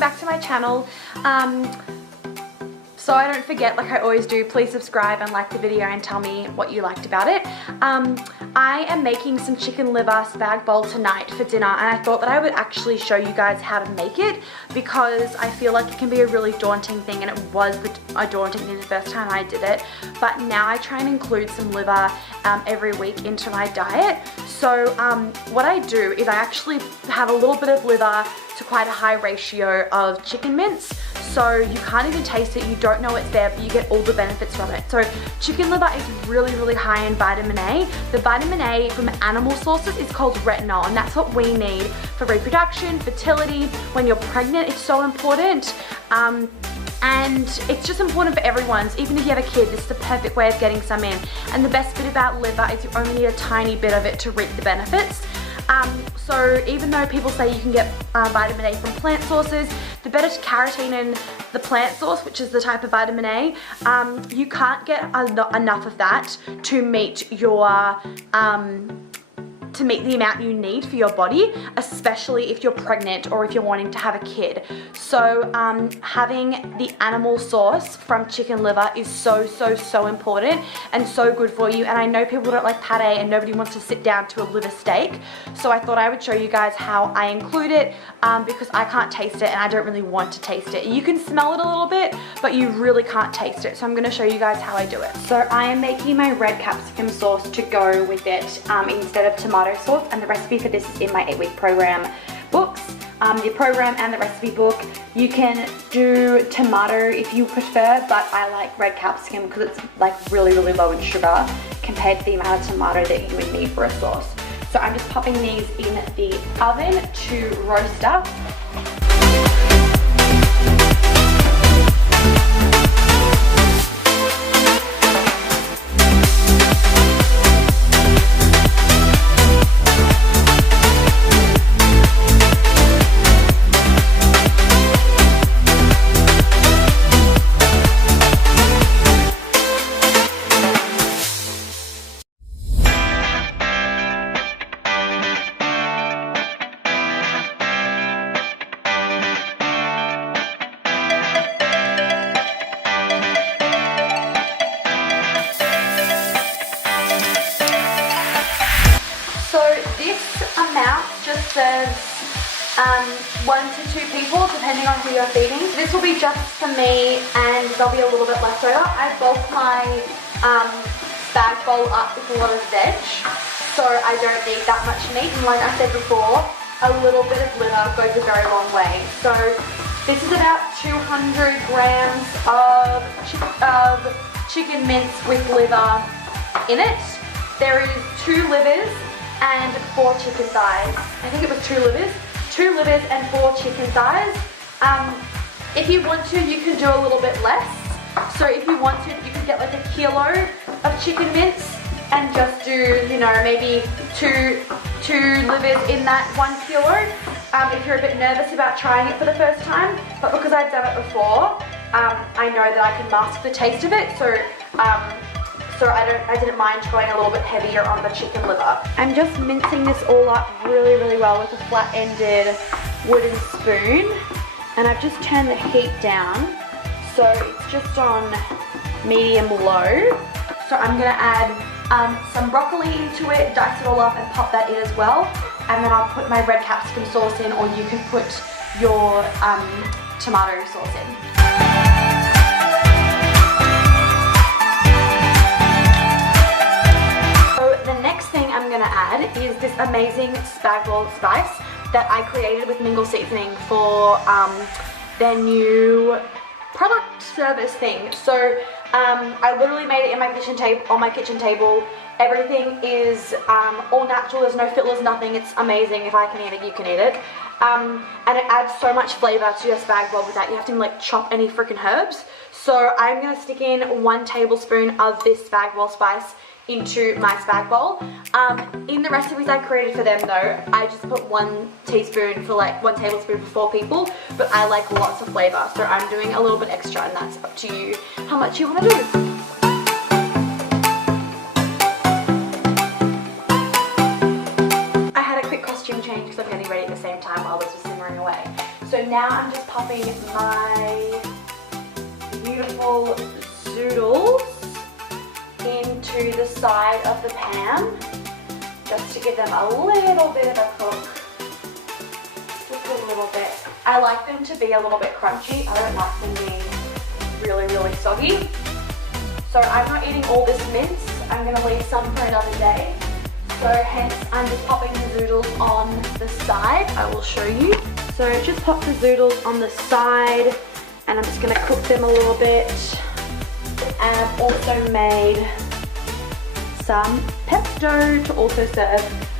back to my channel. So I don't forget, like I always do, please subscribe and like the video and tell me what you liked about it. I am making some chicken liver spag bol tonight for dinner, and I thought that I would actually show you guys how to make it, because I feel like it can be a really daunting thing, and it was a daunting thing the first time I did it, but now I try and include some liver every week into my diet. So what I do is I actually have a little bit of liver to quite a high ratio of chicken mince, so you can't even taste it, you don't know it's there, but you get all the benefits from it. So chicken liver is really, really high in vitamin A. The vitamin A from animal sources is called retinol, and that's what we need for reproduction, fertility. When you're pregnant, it's so important. And it's just important for everyone. Even if you have a kid, this is the perfect way of getting some in. And the best bit about liver is you only need a tiny bit of it to reap the benefits. So even though people say you can get vitamin A from plant sources, the beta carotene in the plant source, which is the type of vitamin A, you can't get enough of that to meet your the amount you need for your body, especially if you're pregnant or if you're wanting to have a kid. So having the animal source from chicken liver is so important and so good for you. And I know people don't like pate and nobody wants to sit down to a liver steak, so I thought I would show you guys how I include it, because I can't taste it and I don't really want to taste it. You can smell it a little bit, but you really can't taste it, so I'm going to show you guys how I do it. So I am making my red capsicum sauce to go with it instead of tomato sauce, and the recipe for this is in my 8-week program books. The program and the recipe book, you can do tomato if you prefer, but I like red capsicum because it's like really low in sugar compared to the amount of tomato that you would need for a sauce. So I'm just popping these in the oven to roast up. Just serves 1 to 2 people depending on who you're feeding. This will be just for me, and there'll be a little bit left over. I bulk my spag bol up with a lot of veg, so I don't need that much meat, and like I said before, a little bit of liver goes a very long way. So this is about 200 grams of chicken mince with liver in it. There is 2 livers and 4 chicken thighs. I think it was 2 livers and 4 chicken thighs. If you want to, you can do a little bit less. So if you want to, you can get like a kilo of chicken mince and just do, you know, maybe two livers in that 1 kilo. If you're a bit nervous about trying it for the first time, but because I've done it before, I know that I can master the taste of it. So I didn't mind going a little bit heavier on the chicken liver. I'm just mincing this all up really well with a flat-ended wooden spoon, and I've just turned the heat down, so it's just on medium-low. So I'm gonna add some broccoli into it, dice it all up and pop that in as well, and then I'll put my red capsicum sauce in, or you can put your tomato sauce in. I'm gonna add is this amazing spag bol spice that I created with Mingle Seasoning for their new product service thing. So I literally made it in my kitchen table, on my kitchen table. Everything is all natural, there's no fillers, nothing. It's amazing. If I can eat it, you can eat it. And it adds so much flavor to your spag bol without you having to like chop any freaking herbs. So I'm gonna stick in 1 tablespoon of this spag bol spice into my spag bol. In the recipes I created for them though, I just put 1 teaspoon for like 1 tablespoon for 4 people, but I like lots of flavor, so I'm doing a little bit extra, and that's up to you how much you want to do. I had a quick costume change because I'm getting ready at the same time while this was simmering away. So now I'm just popping my beautiful zoodles into the side of the pan just to give them a little bit of a cook. Just a little bit. I like them to be a little bit crunchy. I don't like them being really, really soggy. So I'm not eating all this mince. I'm going to leave some for another day. So hence I'm just popping the zoodles on the side. I will show you. So just pop the zoodles on the side and I'm just going to cook them a little bit. And I've also made some pesto to also serve